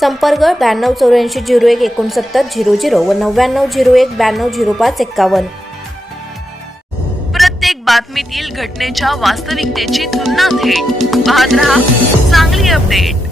संपर्क ब्याण्णव चौऱ्याऐंशी झिरो एक एकोणसत्तर झिरो झिरो व नव्याण्णव झिरो एक ब्याण्णव झिरो पाच एक्कावन्न. प्रत्येक बातमीतील घटनेच्या वास्तविकतेची तुलना थेट. पाहत रहा चांगली अपडेट.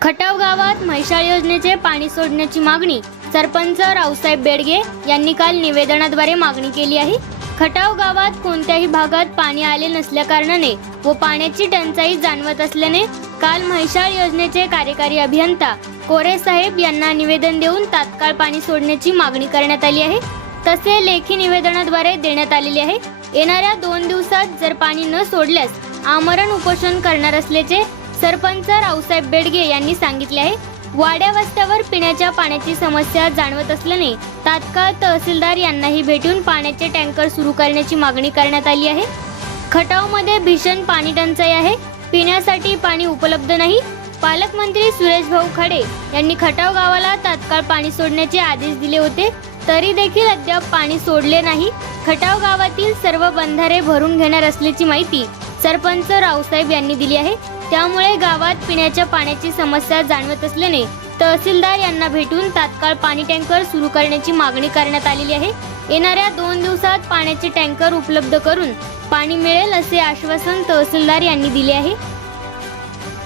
खटाव गावात म्हैसाळ योजनेचे पाणी सोडण्याची मागणी सरपंच रावसाहेब बेडगे यांनी काल निवेदनाद्वारे मागणी केली आहे. खटाव गावात कोणत्याही भागात पाणी आले नसल्याकारणाने व पाण्याची टंचाई जाणवत असल्याने काल म्हैसाळ योजनेचे कार्यकारी अभियंता कोरे साहेब यांना निवेदन देऊन तात्काळ पाणी सोडण्याची मागणी करण्यात आली आहे. तसे लेखी निवेदनाद्वारे देण्यात आलेले आहे. येणाऱ्या दोन दिवसात जर पाणी न सोडल्यास आमरण उपोषण करणार असल्याचे सरपंच रावसाहेब बेडगे यांनी सांगितले आहे. वाड्या वस्त्यावर पिण्याच्या पाण्याची समस्या जाणवत असल्याने तात्काळ तहसीलदार यांनाही भेटून पाण्याचे टँकर सुरू करण्याची मागणी करण्यात आली आहे. खटावमध्ये भीषण पाणी टंचाई आहे. पिण्यासाठी पाणी उपलब्ध नाही. पालकमंत्री सुरेश भाऊ खडे यांनी खटाव गावाला तात्काळ पाणी सोडण्याचे आदेश दिले होते. तरी देखील अद्याप पाणी सोडले नाही. खटाव गावातील सर्व बंधारे भरून घेणार असल्याची माहिती सरपंच रावसाहेब यांनी दिली आहे. त्यामुळे गावात पिण्याच्या पाण्याची समस्या जाणवत असल्याने तहसीलदार यांना भेटून तात्काळ पाणी टँकर सुरू करण्याची मागणी करण्यात आलेली आहे. येणाऱ्या दोन दिवसात पाण्याचे टँकर उपलब्ध करून पाणी मिळेल असे आश्वासन तहसीलदार यांनी दिले आहे.